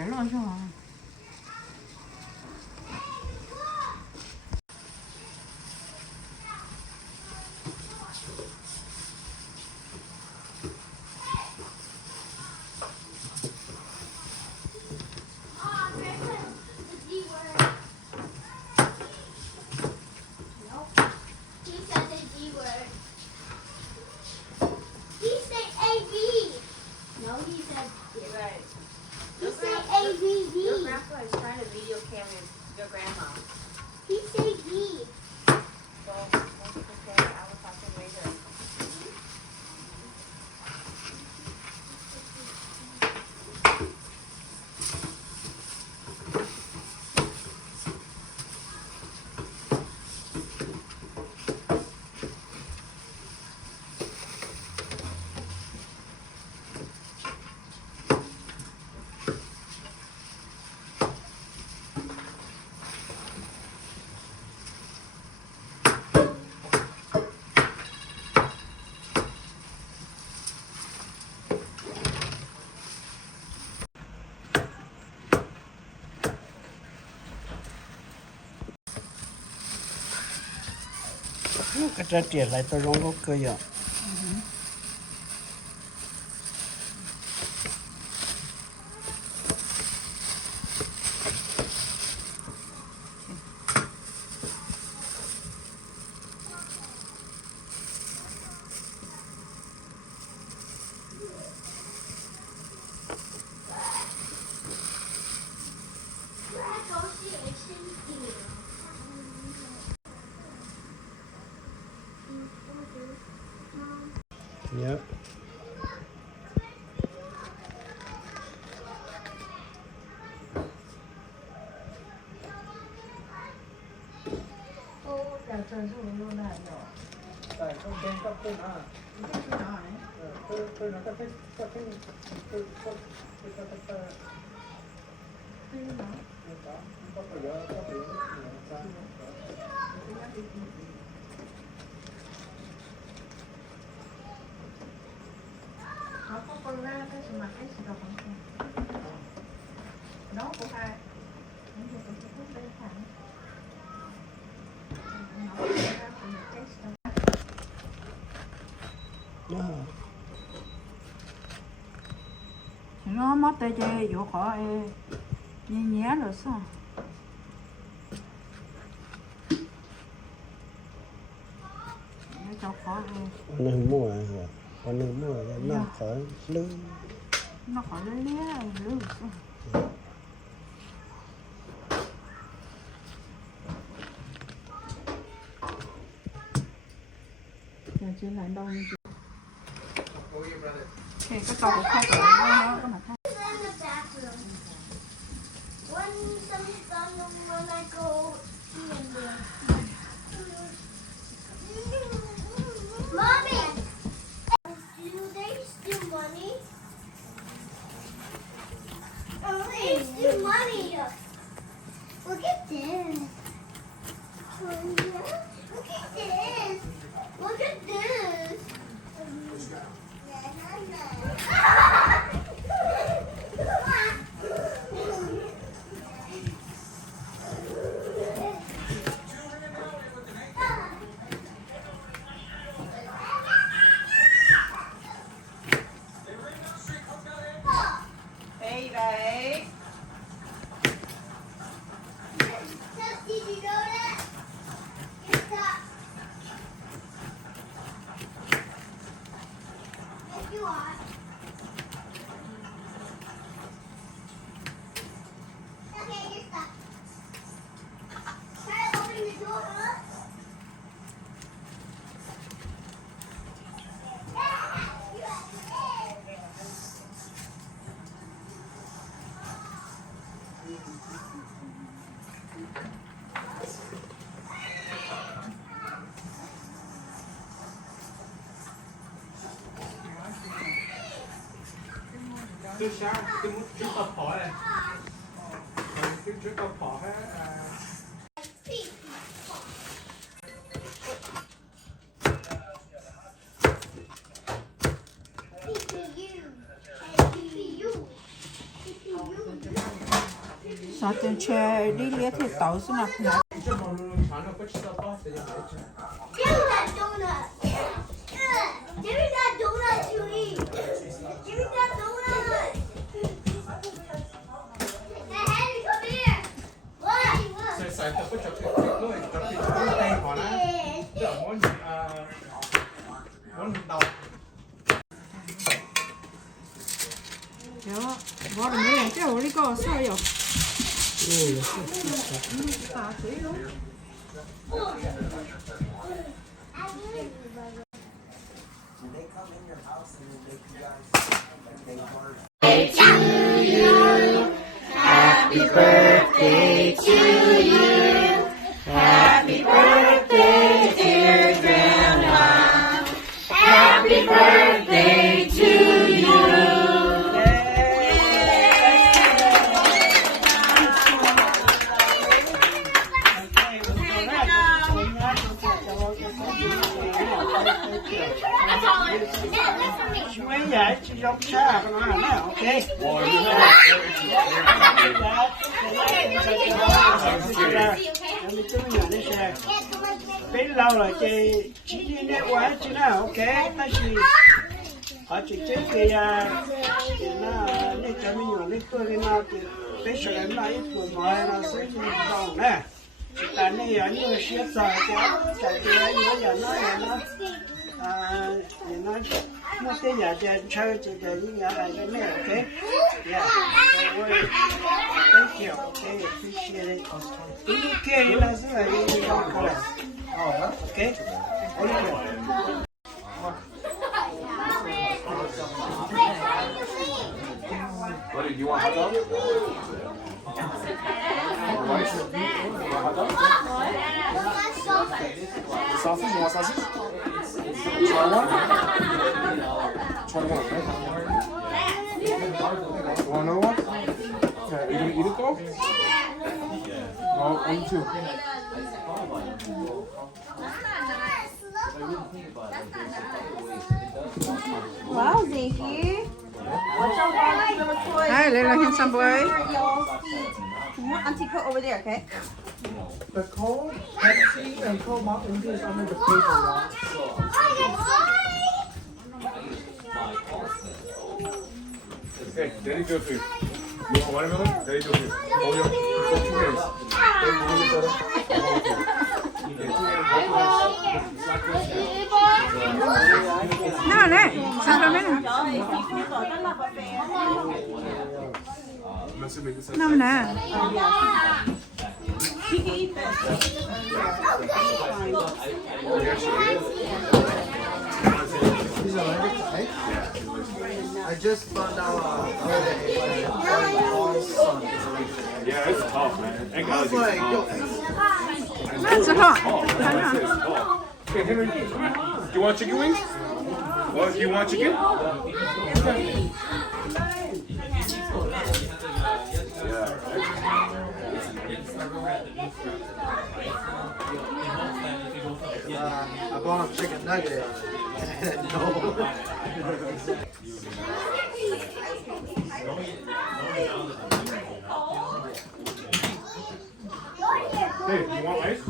写了是吧？cái trái tiền lại tôi rong lúc cơ vậy. Yep. Nó có con ra cái mà cái gì đó không đó của hai bây giờ tôi sẽ không bên thẳng nó ra của một cái nó mất tay chơi vô khỏi nhẹ nhẹ rồi sao nó cho khó Nó mua rồi còn nó mua rồi nó khỏi lưới nó khỏi lưới sao giờ chưa lại đâu như cái câu của khách rồi nó có mặt khác. Mommy, do they steal money? Oh, they steal money. Look at this. Oh, yeah. Look at this. Look at this. Hey, babe. Did you know that? It's that. Yes, you are. Okay, you're stuck. Try to open the door, huh? Trước sáng, trước tập hỏi này. Trước tập hỏi CPU. chơi đi liệt thì tàu xuống nạp nạp. 이제 먹는 자는 끝이다 봐. 되게 맛있지. Give me that donut. Give me that donut to eat. Give me that donut. Hey, Henry, come here. What? 제 사이트 끝 접히 끝 접히 끝에 거나. muốn đọc. Đó, bỏ được mấy cái ổ đi có sao vậy? Tả tí luôn. Happy birthday to you. Happy birthday, dear Grandma. Happy birthday to you. Vậy chị dọc xa con nói là ok. Bây lâu rồi chị đi nét quá chứ nào ok. Ta chỉ họ chỉ chết thì nó nên cho mình nhỏ lên tôi lên nào thì bây giờ em lại tuổi mới nó sẽ đi vào nè. Ta này ở như siết giờ quá, tại vì ấy giờ nó nó cái nhà chơi chơi những nhà này cái này ok, yeah, thank you, okay, appreciate it. Okay, you know, so you don't call it. Oh, okay, What do you want, hot dog? Rice? You want hot dog? Sausage? You want sausage? Try one? Try one, okay? You want another one? Okay, are you gonna eat it though? No, only two. Wow, Xavier. What's your favorite little toy? Hi, little handsome boy. Auntie, put over there, okay? The cold Pepsi and cold Mountain Dew is under the table, y'all. Okay, Daddy do it for you. You want watermelon? Daddy do it for you. Oh, yeah. Go 2 hands. Daddy, you want it better? Nào này, sao rồi mấy nè? Năm nè. I just found out Yeah, it's tough, man. Egg allergy is tough. That's a lot. Okay, Henry, come here. Do you want chicken wings? Well, do you want chicken? I bought a chicken nugget. No. Hey, do you want ice?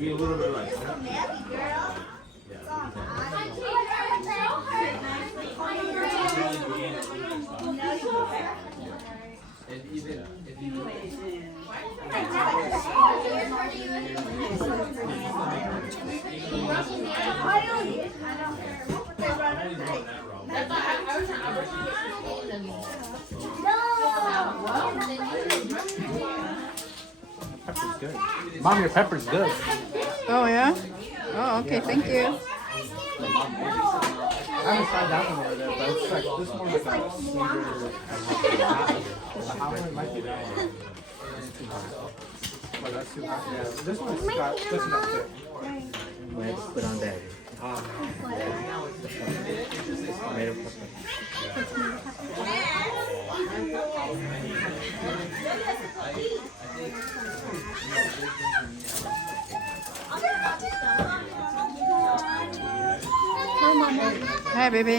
Eat a little bit of rice. Pepper's good. Mom, your pepper's good. Oh yeah. Oh okay, thank you. I haven't tried that one over there, but it's like this one is like sweeter. The hot one might be that one. That's too hot. But that's too hot. Yeah, this one's got just enough tip. Might just put on that. Made of pepper. Hi, baby.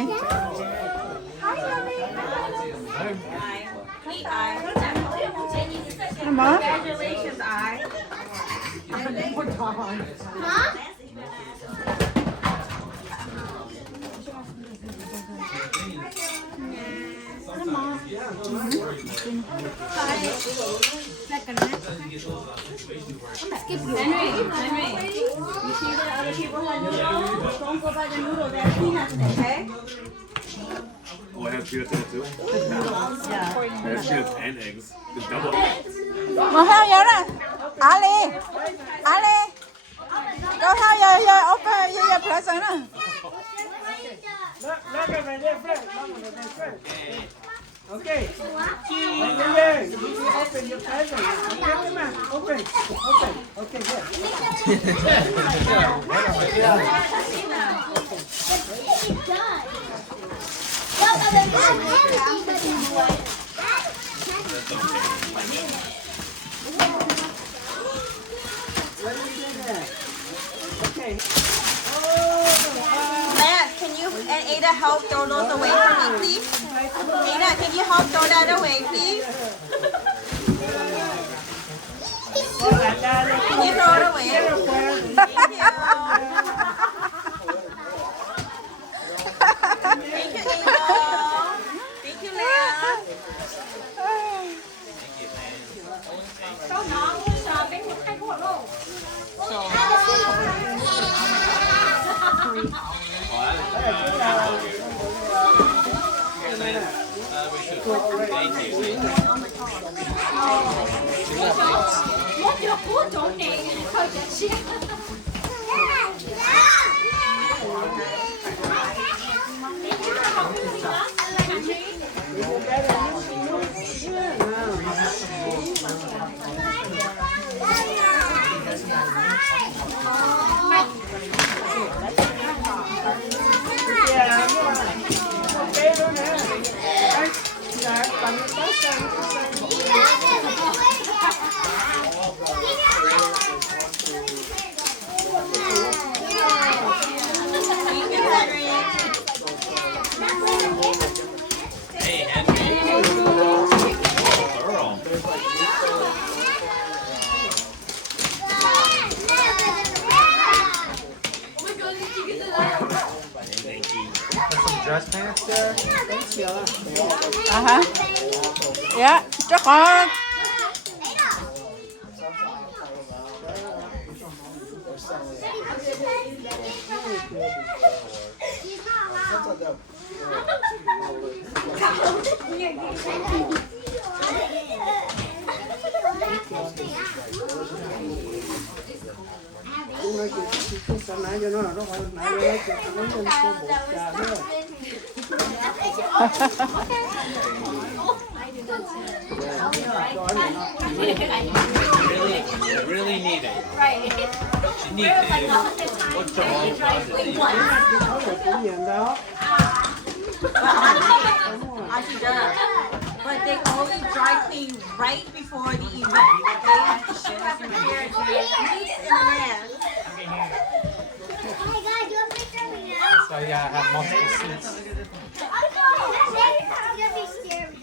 Come on. Congratulations, I. Henry, you see the other people have noodles? Don't go by the noodles, they have peanuts in it, okay? Oh, it has peanuts in it too? Yeah. It has peanuts and eggs. It's double. Go theo giờ đó. Ali. Ali. Go theo giờ open giờ present đó. Look at my left friend. Okay. Yeah. You open your present. Okay, come on. Open. Okay, good. What do you do there? Okay. Matt, can you and Ada help throw those away for me, please? Ada, can you help throw that away, please? Can you throw it away? Thank you. Thank you, Ada. Thank you, Matt. Dress pants there? Yeah, chắc có. Really need it. Right. She needs it. What's the wrong But they only dry clean right before the event. They have to ship up in here in advance. Hey guys, you have a picture of me now? So yeah, I have multiple seats. That's gonna be scary.